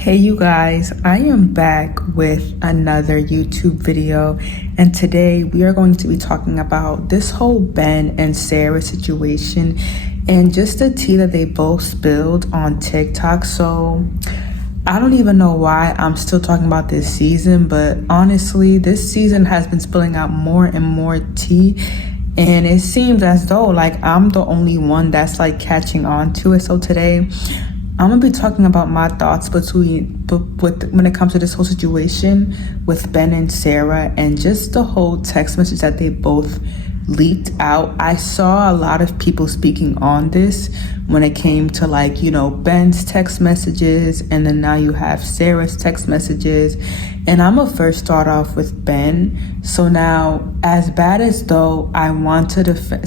Hey you guys, I am back with another YouTube video, and today we are going to be talking about this whole Ben and Sara situation and just the tea that they both spilled on TikTok. So I don't even know why I'm still talking about this season, but honestly this season has been spilling out more and more tea, and it seems as though like I'm the only one that's like catching on to it. So today I'm gonna be talking about my thoughts when it comes to this whole situation with Ben and Sara and just the whole text message that they both leaked out. I saw a lot of people speaking on this when it came to Ben's text messages, and then now you have Sara's text messages. And I'm gonna first start off with Ben. So now, as bad as though I want to defend,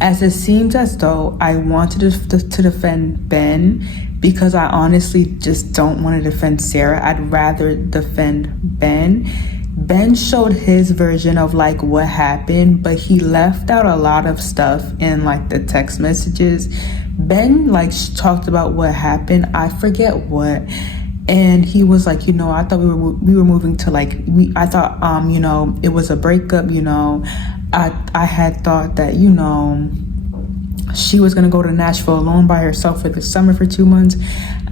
as it seems as though I wanted to defend Ben, because I honestly just don't want to defend Sara. I'd rather defend Ben. Ben showed his version of what happened, but he left out a lot of stuff in the text messages. Ben talked about what happened. I forget what. And he was like, I thought we were moving to I thought it was a breakup, I had thought that, she was gonna go to Nashville alone by herself for the summer for 2 months.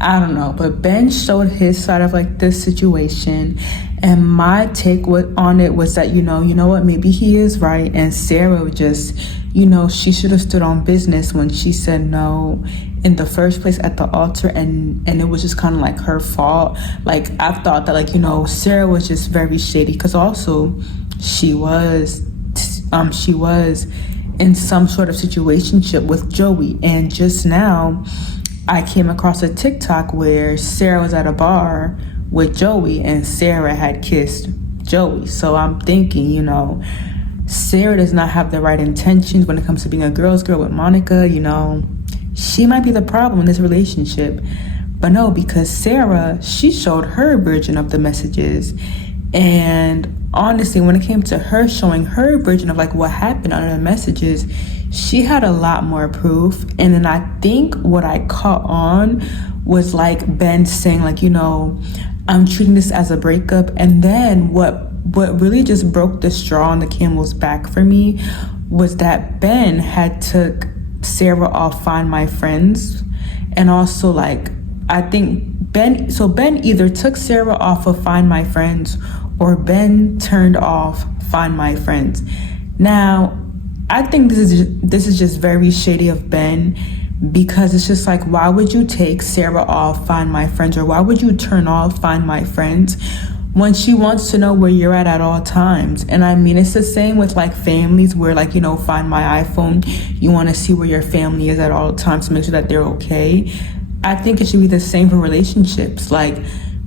I don't know, but Ben showed his side of this situation, and my take on it was that you know what, maybe he is right, and Sara just she should have stood on business when she said no in the first place at the altar, and it was just kind of her fault. I thought that Sara was just very shady, because also she was in some sort of situationship with Joey. And just now I came across a TikTok where Sara was at a bar with Joey and Sara had kissed Joey. So I'm thinking, Sara does not have the right intentions when it comes to being a girl's girl with Monica. She might be the problem in this relationship. But no, because Sara, she showed her version of the messages, and honestly, when it came to her showing her version of what happened under the messages, she had a lot more proof. And then I think what I caught on was Ben saying I'm treating this as a breakup. And then what really just broke the straw on the camel's back for me was that Ben had took Sara off Find My Friends, and also I think Ben either took Sara off of Find My Friends, or Ben turned off Find My Friends. Now, I think this is just very shady of Ben, because it's just why would you take Sara off Find My Friends, or why would you turn off Find My Friends when she wants to know where you're at all times? And I mean, it's the same with families where Find My iPhone, you want to see where your family is at all times to make sure that they're okay. I think it should be the same for relationships.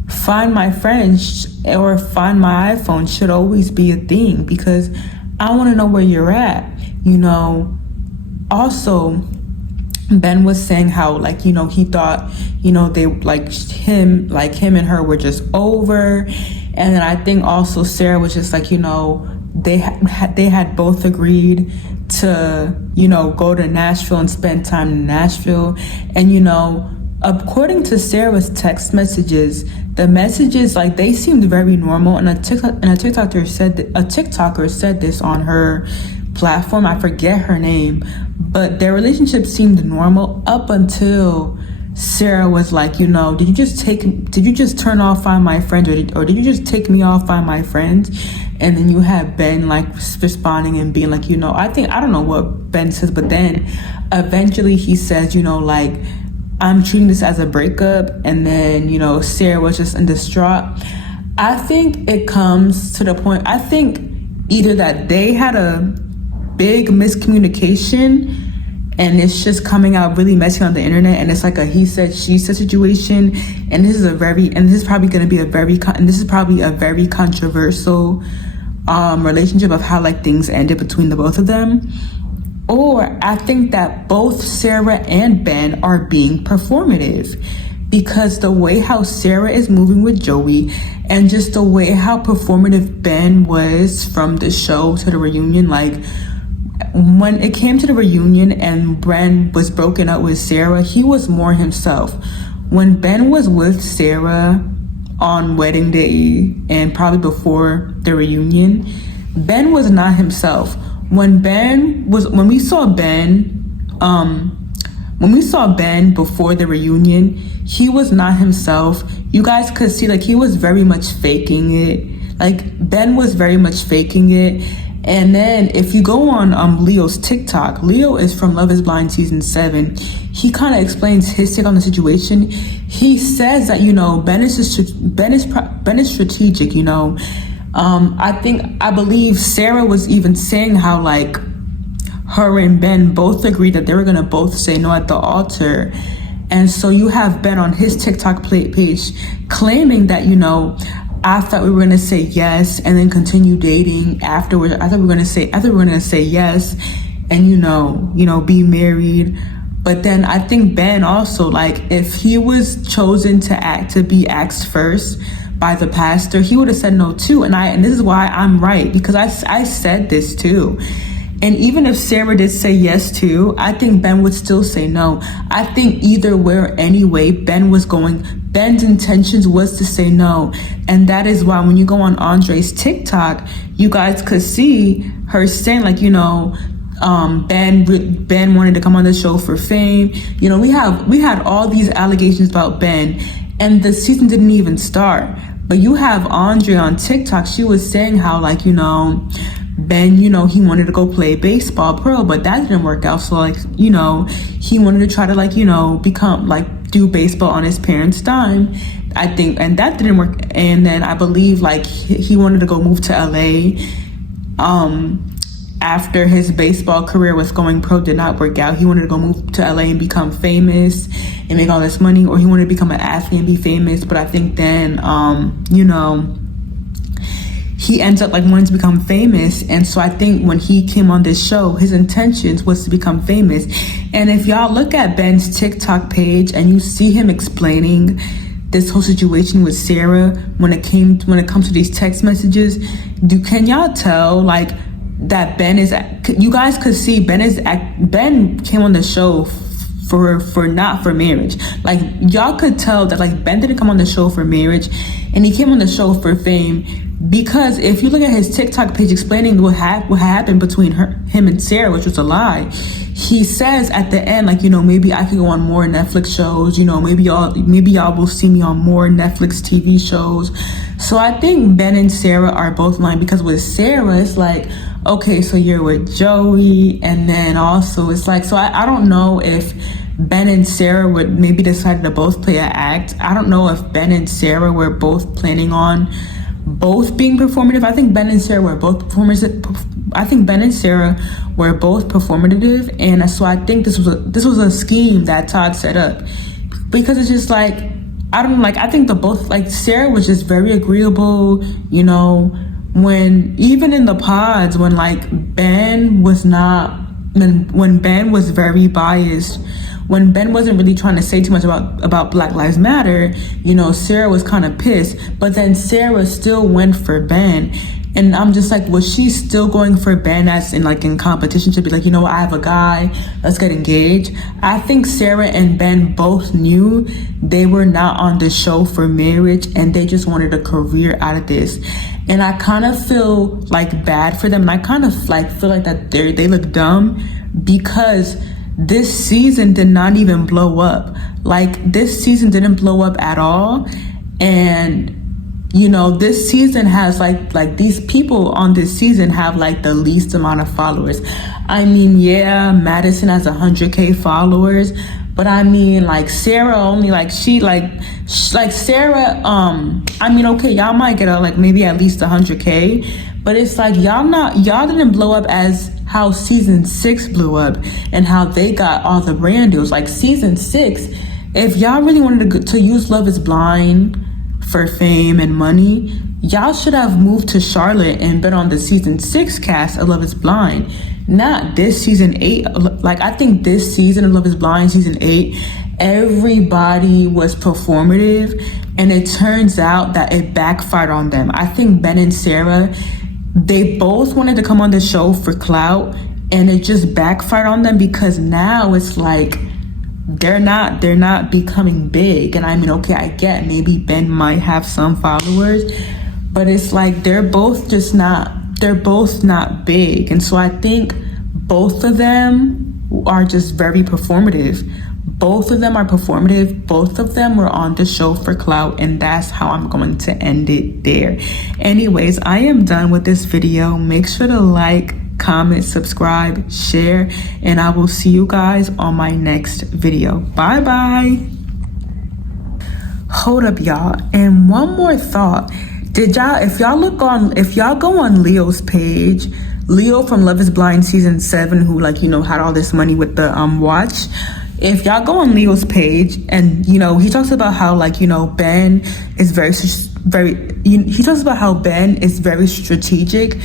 Find My Friends or Find My iPhone should always be a thing, because I want to know where you're at. Also, Ben was saying how he thought they him and her were just over. And then I think also Sara was just they had both agreed to go to Nashville and spend time in Nashville. And according to Sara's text messages, the messages they seemed very normal, and a TikToker said this on her platform. I forget her name, but their relationship seemed normal up until Sara was did you just turn off Find My Friends, or did you just take me off Find My Friends? And then you have Ben responding and being I don't know what Ben says, but then eventually he says I'm treating this as a breakup. And then Sara was just in distraught. I think it comes to the point, I think either that they had a big miscommunication and it's just coming out really messy on the internet, and it's a he said she said situation, and this is probably a very controversial relationship of how things ended between the both of them. Or I think that both Sara and Ben are being performative, because the way how Sara is moving with Joey, and just the way how performative Ben was from the show to the reunion, when it came to the reunion and Ben was broken up with Sara, he was more himself. when Ben was with Sara on wedding day and probably before the reunion, Ben was not himself. When we saw Ben before the reunion, he was not himself. You guys could see like he was very much faking it. Like Ben was very much faking it. And then if you go on Leo's TikTok, Leo is from Love is Blind season 7. He kind of explains his take on the situation. He says that, you know, Ben is strategic, you know. I believe Sara was even saying how like her and Ben both agreed that they were gonna both say no at the altar. And so you have Ben on his TikTok page claiming that, you know, I thought we were gonna say yes and then continue dating afterwards. I thought we were gonna say yes and you know, be married. But then I think Ben also, like, if he was chosen to be asked first by the pastor, he would have said no too. And this is why I'm right, because I said this too. And even if Sara did say yes too, I think Ben would still say no. I think either way or anyway, Ben's intentions was to say no. And that is why when you go on Andre's TikTok, you guys could see her saying like, you know, Ben wanted to come on the show for fame. You know, we had all these allegations about Ben and the season didn't even start. But you have Andre on TikTok, she was saying how like, you know, Ben, you know, he wanted to go play baseball pro, but that didn't work out. So like, you know, he wanted to try to like, you know, do baseball on his parents' dime, I think, and that didn't work. And then I believe like he wanted to go move to LA after his baseball career was going pro did not work out. He wanted to go move to LA and become famous and make all this money, or he wanted to become an athlete and be famous. But I think then you know, he ends up like wanting to become famous. And so I think when he came on this show, his intentions was to become famous. And if y'all look at Ben's TikTok page and you see him explaining this whole situation with Sara when it comes to these text messages, can y'all tell like that you guys could see Ben came on the show for not for marriage. Like y'all could tell that like Ben didn't come on the show for marriage and he came on the show for fame. Because if you look at his TikTok page explaining what happened between him and Sara, which was a lie, he says at the end, like, you know, maybe I could go on more Netflix shows, you know, maybe y'all will see me on more Netflix TV shows. So I think Ben and Sara are both lying, because with Sara, it's like, okay, so you're with Joey, and then also it's like, so I don't know if Ben and Sara would maybe decide to both play an act. I don't know if Ben and Sara were both planning on both being performative. I think Ben and Sara were both performative, and so I think this was a scheme that Todd set up, because it's just like I think Sara was just very agreeable, you know, when even in the pods when Ben was very biased, when Ben wasn't really trying to say too much about Black Lives Matter, you know, Sara was kind of pissed. But then Sara still went for Ben. And I'm just like, was she still going for Ben as in competition to be like, you know what, I have a guy, let's get engaged? I think Sara and Ben both knew they were not on the show for marriage and they just wanted a career out of this. And I kind of feel like bad for them. And I kind of feel like that they look dumb, because this season did not even blow up. This season didn't blow up at all. And, you know, this season has these people on this season have the least amount of followers. I mean, yeah, Madison has 100K followers, but I mean, Sara only, Sara, I mean, okay, y'all might get maybe at least 100K, but it's y'all didn't blow up as how season 6 blew up and how they got all the brand deals. Season 6, if y'all really wanted to use Love is Blind for fame and money, y'all should have moved to Charlotte and been on the season 6 cast of Love is Blind, not this season 8. I think this season of Love is Blind, season 8, everybody was performative, and it turns out that it backfired on them. I think Ben and Sara, they both wanted to come on the show for clout, and it just backfired on them, because now it's they're not becoming big. And I mean, okay, I get maybe Ben might have some followers, but it's like they're both not big. And so I think both of them are just very performative. Both of them are performative. Both of them were on the show for clout, and that's how I'm going to end it there. Anyways, I am done with this video. Make sure to like, comment, subscribe, share, and I will see you guys on my next video. Bye bye. Hold up, y'all. And one more thought. If y'all go on Leo's page, Leo from Love is Blind season 7, who had all this money with the watch. If y'all go on Leo's page and he talks about how Ben is he talks about how Ben is very strategic.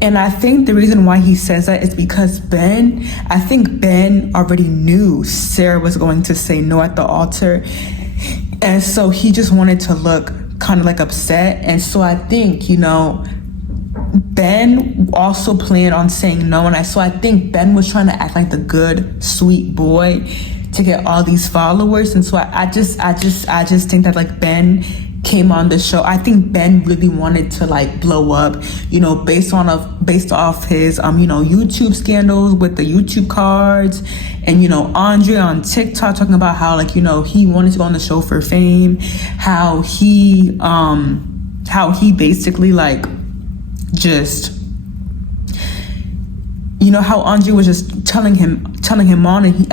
And I think the reason why he says that is because I think Ben already knew Sara was going to say no at the altar. And so he just wanted to look kind of upset. And so I think, Ben also planned on saying no. And so I think Ben was trying to act like the good, sweet boy to get all these followers. And so I just think that Ben came on the show. I think Ben really wanted to blow up, based off his YouTube scandals with the YouTube cards, and Andre on TikTok talking about how he wanted to go on the show for fame, how he basically just how Andre was just telling him on, and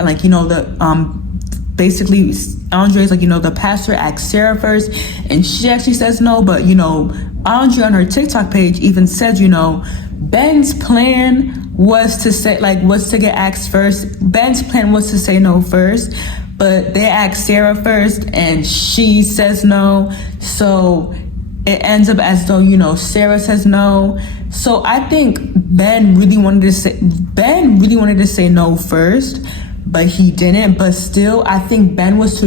basically Andre's the pastor asked Sara first and she actually says no, but Andre on her TikTok page even said Ben's plan was to get asked first. Ben's plan was to say no first, but they asked Sara first and she says no, so it ends up as though Sara says no. So I think Ben really wanted to say no first, but he didn't. But still, I think Ben was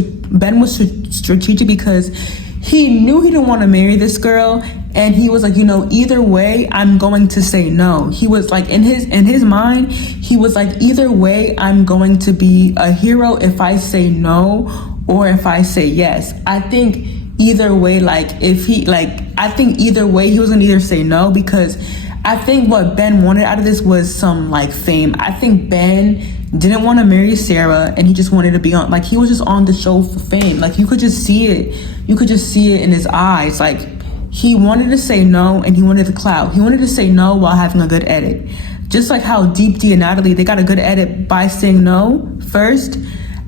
strategic because he knew he didn't want to marry this girl, and he was either way, I'm going to say no. He was in his mind, he was either way, I'm going to be a hero if I say no or if I say yes. I think either way, I think either way he was gonna either say no, because I think what Ben wanted out of this was some fame. I think Ben didn't want to marry Sara, and he just wanted to be on, he was just on the show for fame. You could just see it. You could just see it in his eyes. He wanted to say no, and he wanted the clout. He wanted to say no while having a good edit. Just like how Deep D and Natalie, they got a good edit by saying no first.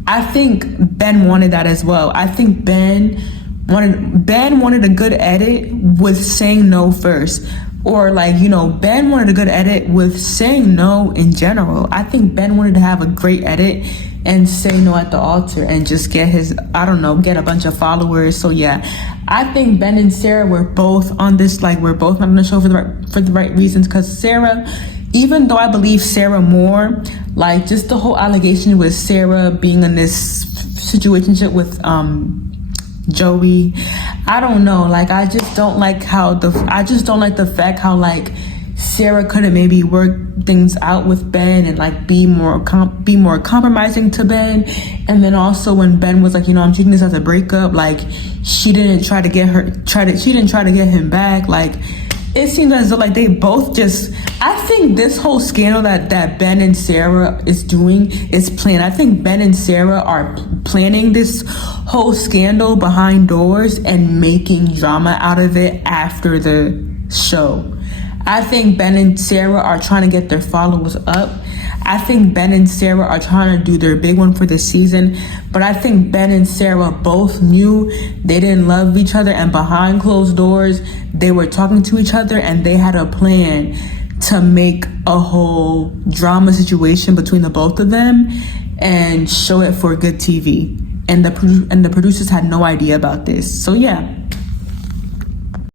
I think Ben wanted that as well. I think Ben wanted a good edit with saying no first. Or Ben wanted a good edit with saying no in general. I think Ben wanted to have a great edit and say no at the altar and just get get a bunch of followers. So yeah, I think Ben and Sara were both on this, we're both not on the show for the right reasons. Because Sara, even though I believe Sara more, just the whole allegation with Sara being in this situationship with Joey, I don't know, I just don't like the fact how Sara could have maybe worked things out with Ben and be more compromising to Ben. And then also when Ben was I'm treating this as a breakup, she didn't try to get him back. It seems as though they both I think this whole scandal that Ben and Sara is doing is planned. I think Ben and Sara are planning this whole scandal behind doors and making drama out of it after the show. I think Ben and Sara are trying to get their followers up. I think Ben and Sara are trying to do their big one for this season, but I think Ben and Sara both knew they didn't love each other, and behind closed doors, they were talking to each other, and they had a plan to make a whole drama situation between the both of them and show it for good TV. And the producers had no idea about this. So yeah.